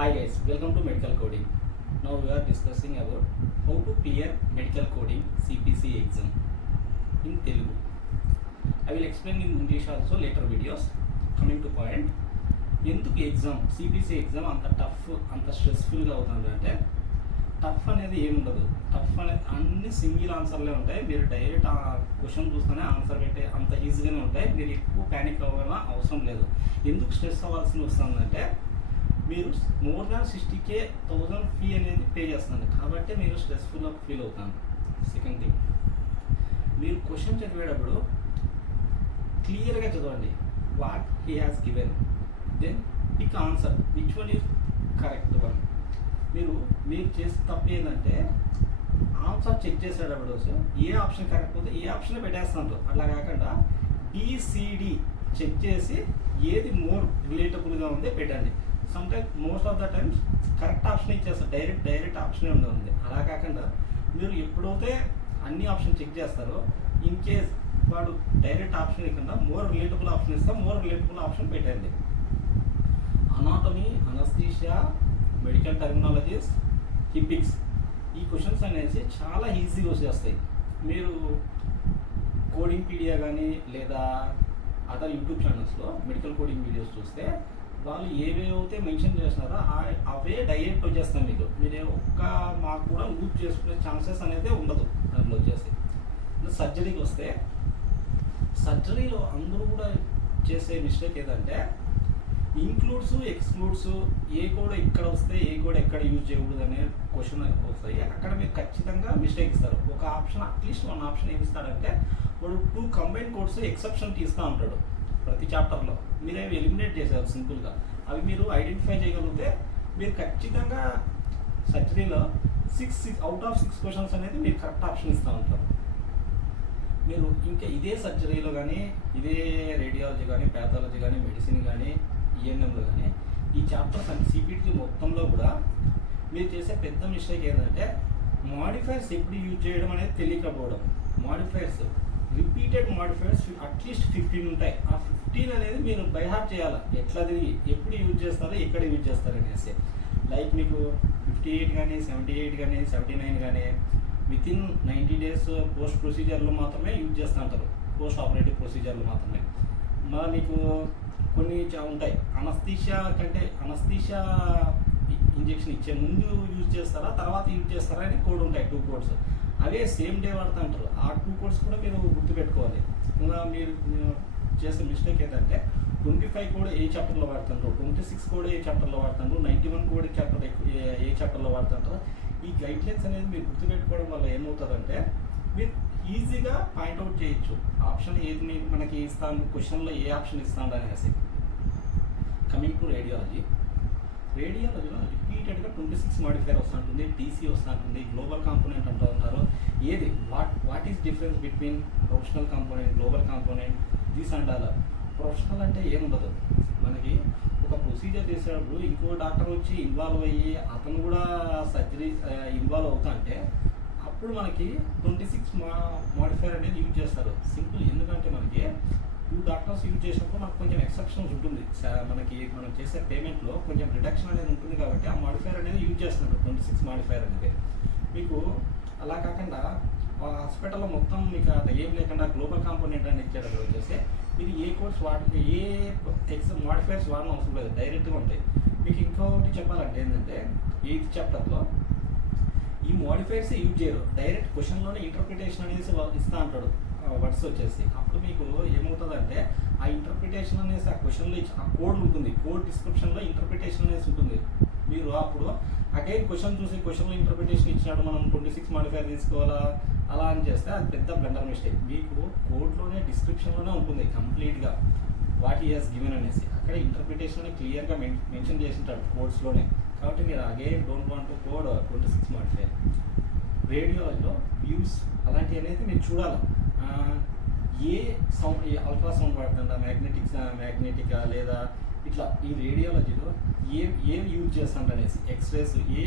Hi guys, welcome to Medical Coding. Now we are discussing about how to clear medical coding CPC exam in Telugu. I will explain in English also later videos. Coming to point, ఎందుకు exam CPC exam అంత tough అంత స్ట్రెస్ఫుల్గా అవుతుందంటే tough అనేది ఏముండదు. Tough అనేది అన్ని single ఆన్సర్లే ఉంటాయి. మీరు డైరెక్ట్ ఆ క్వశ్చన్ చూస్తూనే ఆన్సర్ పెట్టే అంత ఈజీగానే ఉంటాయి. మీరు ఎక్కువ ప్యానిక్ అవ్వాలని అవసరం లేదు. ఎందుకు స్ట్రెస్ అవ్వాల్సి వస్తుందంటే మీరు మోర్ దాన్ 60,000 ఫీ అనేది పే చేస్తున్నారు కాబట్టి మీరు స్ట్రెస్ఫుల్గా ఫీల్ అవుతాను. సెకండ్ థింగ్, మీరు క్వశ్చన్ చదివేటప్పుడు క్లియర్గా చదవండి. What he has given, then pick answer which one is correct one. మీరు చేసే తప్పు ఏంటంటే ఆన్సర్ చెక్ చేసేటప్పుడు ఏ ఆప్షన్ కరెక్ట్ పోతే ఏ ఆప్షన్ పెట్టేస్తున్నారు. అట్లా కాకుండా BCD చెక్ చేసి ఏది మోర్ రిలేటబుల్గా ఉందో పెట్టండి. Sometimes most of the times correct option ఇచ్చేస్తారు, డైరెక్ట్ ఆప్షనే ఉంది. అలా కాకుండా మీరు ఎప్పుడైతే అన్ని ఆప్షన్ చెక్ చేస్తారో ఇన్ కేస్ వాడు డైరెక్ట్ ఆప్షన్ ఇవ్వకుండా మోర్ రిలేటబుల్ ఆప్షన్ ఇస్తే మోర్ రిలేటబుల్ ఆప్షన్ పెట్టండి. అనాటమీ, అనస్థీషియా, మెడికల్ టెర్మినాలజీస్, హిపిక్స్ ఈ క్వశ్చన్స్ అనేసి చాలా ఈజీగా వచ్చేస్తాయి. మీరు కోడింగ్ పీడియా కానీ లేదా అదర్ యూట్యూబ్ ఛానల్స్లో మెడికల్ కోడింగ్ వీడియోస్ చూస్తే వాళ్ళు ఏవేవైతే మెన్షన్ చేస్తున్నారో అవే డైరెక్ట్ వచ్చేస్తాయి. మీరు ఒక్క మార్క్ కూడా లూజ్ చేసుకునే ఛాన్సెస్ అనేది ఉండదు. దాంట్లో వచ్చేసి సర్జరీకి వస్తే సర్జరీలో అందరూ కూడా చేసే మిస్టేక్ ఏదంటే ఇంక్లూడ్స్, ఎక్స్క్లూడ్స్, ఏ కోడ్ ఎక్కడ వస్తే ఏ కోడ్ ఎక్కడ యూజ్ చేయకూడదు అనే క్వశ్చన్ వస్తాయి. అక్కడ మీరు ఖచ్చితంగా మిస్టేక్ ఇస్తారు. ఒక ఆప్షన్ అట్లీస్ట్ వన్ ఆప్షన్ ఏమి ఇస్తాడంటే వాడు 2 కంబైన్ కోడ్స్ ఎక్సెప్షన్ తీస్తూ ఉంటాడు ప్రతి చాప్టర్లో. మీరేమి ఎలిమినేట్ చేశారు సింపుల్గా. అవి మీరు ఐడెంటిఫై చేయగలిగితే మీరు ఖచ్చితంగా సర్జరీలో 6 అవుట్ ఆఫ్ 6 క్వశ్చన్స్ అనేది మీరు కరెక్ట్ ఆప్షన్ ఇస్తూ ఉంటారు. మీరు ఇంకా ఇదే సర్జరీలో కానీ ఇదే రేడియాలజీ కానీ ప్యాథాలజీ కానీ మెడిసిన్ కానీ ఈఎన్ఎంలో కానీ ఈ చాప్టర్స్ అన్ని సిపిటి మొత్తంలో కూడా మీరు చేసే పెద్ద మిస్టేక్ ఏంటంటే మాడిఫైర్స్ ఎప్పుడు యూజ్ చేయడం అనేది తెలియకపోవడం. మాడిఫైర్స్ రిపీటెడ్ మాడిఫైర్స్ అట్లీస్ట్ 15 ఉంటాయి. ఆ 15 అనేది మీరు బైహార్ట్ చేయాలి. ఎట్లా తిరిగి ఎప్పుడు యూజ్ చేస్తారో ఎక్కడ యూజ్ చేస్తారు అనేసి. లైక్ మీకు 58 కానీ 78 కానీ 79 కానీ వితిన్ 90 days పోస్ట్ ప్రొసీజర్లో మాత్రమే యూజ్ చేస్తూ ఉంటారు. పోస్ట్ ఆపరేటివ్ ప్రొసీజర్లు మాత్రమే. మళ్ళీ మీకు కొన్ని ఉంటాయి అనస్థీషియా కంటే అనస్థీషియా ఇంజెక్షన్ ఇచ్చే ముందు యూజ్ చేస్తారా తర్వాత యూజ్ చేస్తారా అని కోడ్ ఉంటాయి. 2 కోడ్స్ అవే సేమ్ డే వాడుతూ ఉంటారు. ఆ 2 కోడ్స్ కూడా మీరు గుర్తుపెట్టుకోవాలి. ఇంకా మీరు చేసే మిస్టేక్ ఏంటంటే 25 కోడ్ ఏ చాప్టర్లో వాడుతుంటారు, 26 కోడ్ ఏ చాప్టర్లో వాడుతుంటారు, 91 కోడ్ చాప్టర్ ఏ చాప్టర్లో వాడుతుంటారు. ఈ గైడ్లైన్స్ అనేది మీరు గుర్తుపెట్టుకోవడం వల్ల ఏమవుతుందంటే మీరు ఈజీగా పాయింట్అవుట్ చేయొచ్చు ఆప్షన్ ఏది మనకి ఇస్తాను, క్వశ్చన్లో ఏ ఆప్షన్ ఇస్తాను అనేసి. కమింగ్ టు రేడియాలజీలో రిపీటెడ్గా 26 మాడిఫైర్ వస్తుంటుంది, టీసీ వస్తుంటుంది, గ్లోబల్ కాంపోనెంట్ అంటూ ఉంటారు. ఏది what is difference between professional component, global component, these and all. Professional అంటే ఏముండదు. మనకి ఒక ప్రొసీజర్ చేసేటప్పుడు ఇంకో డాక్టర్ వచ్చి ఇన్వాల్వ్ అయ్యి అతను కూడా సర్జరీ ఇన్వాల్వ్ అవుతా అంటే అప్పుడు మనకి 26 మాడిఫైర్ అనేది యూజ్ చేస్తారు. సింపుల్. ఎందుకంటే మనకి 2 డాక్టర్స్ యూజ్ చేసినప్పుడు మనకు కొంచెం ఎక్సెప్షన్స్ ఉంటుంది. మనం చేసే పేమెంట్లో కొంచెం రిడక్షన్ అనేది ఉంటుంది కాబట్టి ఆ మాడిఫైర్ అనేది యూజ్ చేస్తున్నారు 26 మాడిఫైర్ అనేది. మీకు అలా కాకుండా హాస్పిటల్లో మొత్తం మీకు అది ఏం లేకుండా గ్లోబల్ కాంపోనెంట్ అని ఇచ్చేటప్పుడు వచ్చేసి మీరు ఏ కోర్స్ ఏ మాడిఫైర్స్ వాడడం అవసరం లేదు, డైరెక్ట్గా ఉంటాయి. మీకు ఇంకొకటి చెప్పాలంటే ఏంటంటే 8th చాప్టర్లో ఈ మాడిఫైర్స్ యూజ్ చేయరు. డైరెక్ట్ క్వశ్చన్లోనే ఇంటర్ప్రిటేషన్ అనేది ఇస్తూ అంటాడు వర్డ్స్ వచ్చేసి. అప్పుడు మీకు ఏమవుతుందంటే ఆ ఇంటర్ప్రిటేషన్ అనేసి ఆ క్వశ్చన్లో ఆ కోడ్ ఉంటుంది, కోడ్ డిస్క్రిప్షన్లో ఇంటర్ప్రిటేషన్ అనేసి ఉంటుంది. మీరు అప్పుడు అగైన్ క్వశ్చన్ చూసి క్వశ్చన్లో ఇంటర్ప్రిటేషన్ ఇచ్చినట్టు మనం 26 మాడిఫైర్ తీసుకోవాలా అలా అని చేస్తే అది పెద్ద బ్లండర్ మిస్టేక్. మీకు కోడ్లోనే డిస్క్రిప్షన్లోనే ఉంటుంది కంప్లీట్గా వాట్ హీ హాస్ గివెన్ అనేసి. అక్కడ ఇంటర్ప్రిటేషన్ క్లియర్గా మెన్షన్ చేసి ఉంటాడు కోడ్స్లోనే. కాబట్టి మీరు again don't want to code 26 modifier. రేడియోలో వ్యూస్ అలాంటివి అనేది మీరు చూడాలి. ఏ సౌండ్, ఏ అల్ట్రాసౌండ్ వాడుతుందా, మ్యాగ్నెటికా లేదా ఇట్లా ఈ రేడియాలజీలో ఏ యూజ్ చేస్తాను అనేసి, ఎక్స్రేస్ ఏ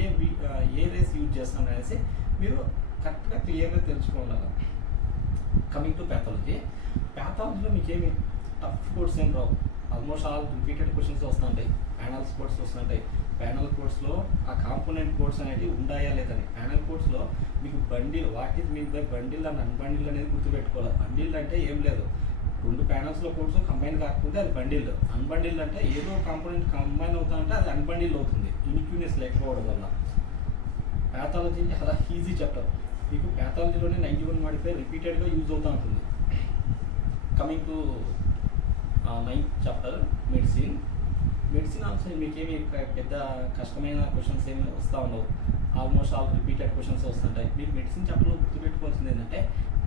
రేస్ యూజ్ చేస్తాను అనేసి మీరు కరెక్ట్గా క్లియర్గా తెలుసుకోవాలి. కమింగ్ టు ప్యాథాలజీలో మీకేమి టఫ్ కోడ్స్ ఏం రావు. ఆల్మోస్ట్ ఆల్ రిపీటెడ్ క్వశ్చన్స్ వస్తుంటాయి. ప్యానల్ కోడ్స్ వస్తుంటాయి. ప్యానల్ కోడ్స్లో ఆ కాంపోనెంట్ కోడ్స్ అనేవి ఉన్నాయా లేదని. ప్యానల్ కోడ్స్లో మీకు bundle, what is mean by bundle and unbundle అనేది గుర్తుపెట్టుకోవాలి. బండిల్ అంటే ఏం లేదు, రెండు ప్యానల్స్లో కోడ్స్ కంబైన్ కాకపోతే అది బండిల్. అన్బండిల్ అంటే ఏదో కాంపోనెంట్ కంబైన్ అవుతుందంటే అది అన్బండిల్ అవుతుంది, యూనిక్యూనెస్ లేకపోవడం వల్ల. ప్యాథాలజీ చాలా ఈజీ చాప్టర్. మీకు ప్యాథాలజీలోనే 91 మాడిఫైర్ రిపీటెడ్గా యూజ్ అవుతూ ఉంటుంది. Coming to 9th chapter medicine. Medicine also మీకేమి పెద్ద కష్టమైన క్వశ్చన్స్ ఏమి వస్తూ ఉండవు. ఆల్మోస్ట్ ఆల్ రిపీటెడ్ క్వశ్చన్స్ వస్తుంటాయి. మీకు మెడిసిన్ చాప్టర్లో గుర్తుపెట్టుకోవాల్సింది ఏంటంటే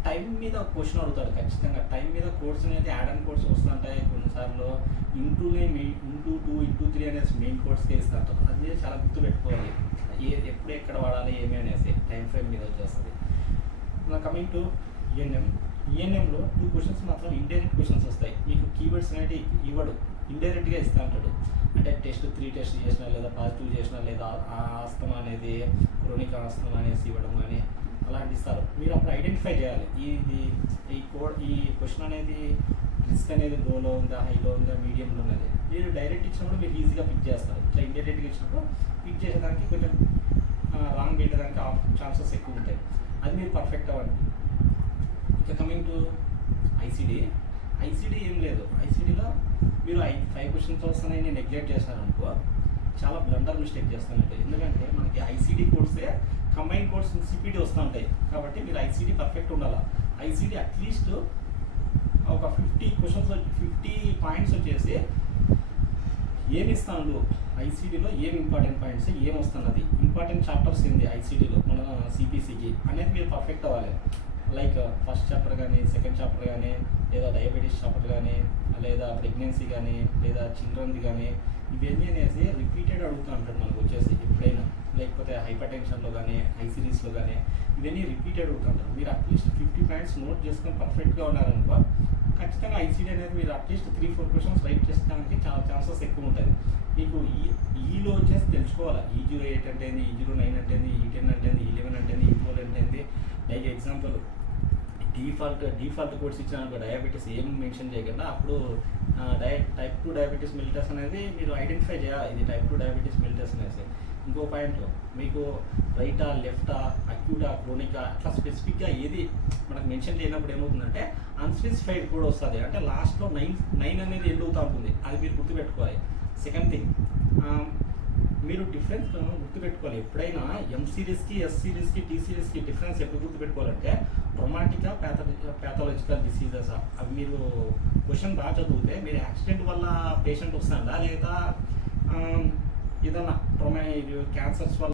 టైం మీద క్వశ్చన్ అడుగుతాడు ఖచ్చితంగా. టైం మీద కోడ్స్ అనేది యాడ్ అండ్ కోడ్స్ వస్తుంటాయి. కొన్నిసార్లు ఇంటూనే ఇంటూ 2 ఇంటూ 3 అనేసి మెయిన్ కోడ్స్కే ఇస్తూ ఉంటారు. అది చాలా గుర్తుపెట్టుకోవాలి, ఎప్పుడు ఎక్కడ వాడాలి ఏమి అనేసి టైం ఫ్రేమ్ మీద వచ్చేస్తుంది. Coming to ENM. ఈఎన్ఎంలో 2 క్వశ్చన్స్ మాత్రం ఇండైరెక్ట్ క్వశ్చన్స్ వస్తాయి. మీకు కీవర్డ్స్ అనేవి ఇవ్వడు, ఇండైరెక్ట్గా ఇస్తూ ఉంటాడు. అంటే టెస్ట్ 3 టెస్ట్ చేసినా లేదా పాజిటివ్ చేసినా లేదా ఆస్తమా అనేది క్రోనిక్ ఆస్తమా అనేసి ఇవ్వడం కానీ అలాంటి ఇస్తారు. మీరు అప్పుడు ఐడెంటిఫై చేయాలి ఈ క్వశ్చన్ అనేది రిస్క్ అనేది లోలో ఉందా, హైలో ఉందా, మీడియంలో ఉన్నది. మీరు డైరెక్ట్ ఇచ్చినప్పుడు మీరు ఈజీగా పిక్ చేస్తారు. ఇట్లా ఇండైరెక్ట్గా ఇచ్చినప్పుడు పిక్ చేసేదానికి కొంచెం రాంగ్ పెట్టడానికి ఛాన్సెస్ ఎక్కువ ఉంటాయి. అది మీరు పర్ఫెక్ట్ అవ్వండి. ఇక కమింగ్ టు ఐసీడీ. ఐసీడీ ఏం లేదు. ఐసీడీలో మీరు 5 క్వశ్చన్స్ వస్తున్నాయి నేను నెగ్లెక్ట్ చేశాననుకో చాలా బ్లండర్ మిస్టేక్ చేస్తానంటే. ఎందుకంటే మనకి ఐసీడీ కోడ్సే కంబైన్ కోడ్స్ సిపిడి వస్తూ ఉంటాయి. కాబట్టి మీరు ఐసీడీ పర్ఫెక్ట్ ఉండాలి. ఐసీడీ అట్లీస్ట్ ఒక 50 క్వశ్చన్స్ 50 పాయింట్స్ వచ్చేసి ఏమి ఇస్తాను ఐసీడీలో, ఏమి ఇంపార్టెంట్ పాయింట్స్ ఏమి వస్తున్నది, ఇంపార్టెంట్ చాప్టర్స్ ఏంది ఐసీడీలో మన సిపిసికి అనేది మీరు పర్ఫెక్ట్ అవ్వాలి. లైక్ ఫస్ట్ చాప్టర్ కానీ, సెకండ్ చాప్టర్ కానీ, లేదా డయాబెటీస్ చాప్టర్ కానీ, లేదా ప్రెగ్నెన్సీ కానీ, లేదా చిల్డ్రన్ది కానీ, ఇవన్నీ అనేసి రిపీటెడ్ అడుగుతూ ఉంటాడు మనకు వచ్చేసి ఎప్పుడైనా. లేకపోతే హైపర్ టెన్షన్లో కానీ, హై సిరీస్లో కానీ ఇవన్నీ రిపీటెడ్ అవుతుంటారు. మీరు అట్లీస్ట్ 50 పాయింట్స్ నోట్ చేసుకొని పర్ఫెక్ట్గా ఉన్నారనుకో ఖచ్చితంగా ఐసీడీ అనేది మీరు అట్లీస్ట్ 3-4 క్వశ్చన్స్ రైట్ చేసుకోవడానికి చాలా ఛాన్సెస్ ఎక్కువ ఉంటుంది. మీకు ఈలో వచ్చేసి తెలుసుకోవాలి. E08 అంటే ఏంది, E09 అంటే ఏంది, E10 అంటే ఏంది, E11 అంటే ఏంది, E12 అంటే ఏంది. లైక్ ఎగ్జాంపుల్ డిఫాల్ట్ కోడ్స్ ఇచ్చిన డయాబెటీస్ ఏం మెన్షన్ చేయకుండా అప్పుడు టైప్ 2 డయాబెటీస్ మిలిటస్ అనేది మీరు ఐడెంటిఫై చేయాలి. ఇది టైప్ 2 డయాబెటీస్ మిలిటస్ అనేసి. ఇంకో పాయింట్ మీకు రైటా, లెఫ్టా, అక్యూటా, క్రోనికా అట్లా స్పెసిఫిక్గా ఏది మనకు మెన్షన్ చేయనప్పుడు ఏమవుతుందంటే అన్స్పెసిఫైడ్ కూడా వస్తుంది. అంటే లాస్ట్లో 9 అనేది ఎండ్ అవుతూ ఉంటుంది. అది మీరు గుర్తుపెట్టుకోవాలి. సెకండ్ థింగ్, మీరు డిఫరెన్స్ గుర్తుపెట్టుకోవాలి. ఎప్పుడైనా ఎం సిరీస్కి, ఎస్ సిరీస్కి, టీ సిరీస్కి డిఫరెన్స్ ఎప్పుడు గుర్తుపెట్టుకోవాలంటే రొమాటికా, ప్యాథాలజికల్ డిసీజెస్. అవి మీరు క్వశ్చన్ బాగా చదివితే మీరు యాక్సిడెంట్ వల్ల పేషెంట్ వస్తుందా లేదా ఏదైనా క్యాన్సర్స్ వల్ల